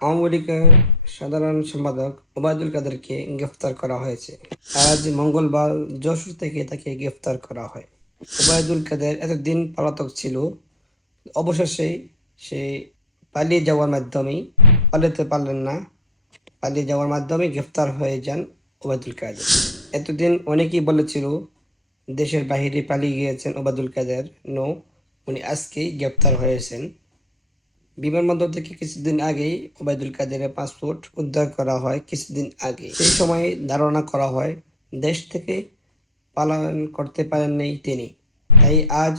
আওয়ামী লীগের সাধারণ সম্পাদক ওবায়দুল কাদেরকে গ্রেফতার করা হয়েছে। আজ মঙ্গলবার যশোর থেকে তাকে গ্রেফতার করা হয়। ওবায়দুল কাদের এতদিন পলাতক ছিল, অবশেষে সে পালিয়ে যাওয়ার মাধ্যমেই পালাতে পারলেন না, পালিয়ে যাওয়ার মাধ্যমে গ্রেফতার হয়ে যান ওবায়দুল কাদের। এতদিন অনেকেই বলেছিল দেশের বাহিরে পালিয়ে গিয়েছেন ওবায়দুল কাদের। নো, উনি আজকেই গ্রেফতার হয়েছেন। বিমানবন্দর থেকে কিছুদিন আগেই ওবায়দুল কাদেরের পাসপোর্ট উদ্ধার করা হয়। কিছুদিন আগে সেই সময় ধারণা করা হয় দেশ থেকে পালায়ন করতে পারেননি তিনি, তাই আজ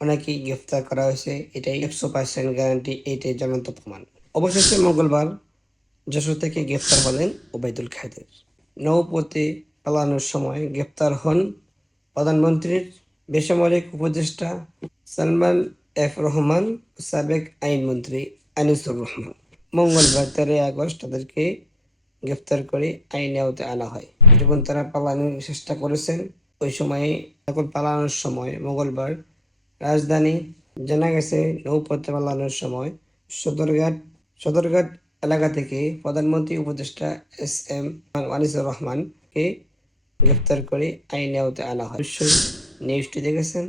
ওনাকে গ্রেফতার করা হয়েছে। এটাই 100% গ্যারান্টি, এটাই জ্বলন্ত প্রমাণ। অবশেষে মঙ্গলবার যশোর থেকে গ্রেফতার হলেন ওবায়দুল কাদের। নৌপথে পালানোর সময় গ্রেফতার হন প্রধানমন্ত্রীর বেসামরিক উপদেষ্টা সালমান এফ রহমান ও সাবেক আইনমন্ত্রী আনিসুর রহমান। মঙ্গলবার 13 আগস্ট তাদেরকে গ্রেফতার করে আইনে আওতায় আনা হয়। যখন তারা পালানোর চেষ্টা করেছেন, ওই সময়ে এখন পালানোর সময় মঙ্গলবার রাজধানী জানা গেছে নৌপথে পালানোর সময় সদরঘাট এলাকা থেকে প্রধানমন্ত্রী উপদেষ্টা এস আনিসুর রহমানকে গ্রেফতার করে আইনে আওতায় আনা হয়। অবশ্যই নিউজটি দেখেছেন।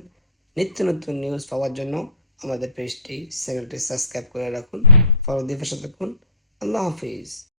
নিত্য নতুন নিউজ পাওয়ার জন্য আমাদের চ্যানেলটি সাবস্ক্রাইব করে রাখুন। ফলো দিয়ে পাশে থাকুন। আল্লাহ হাফিজ।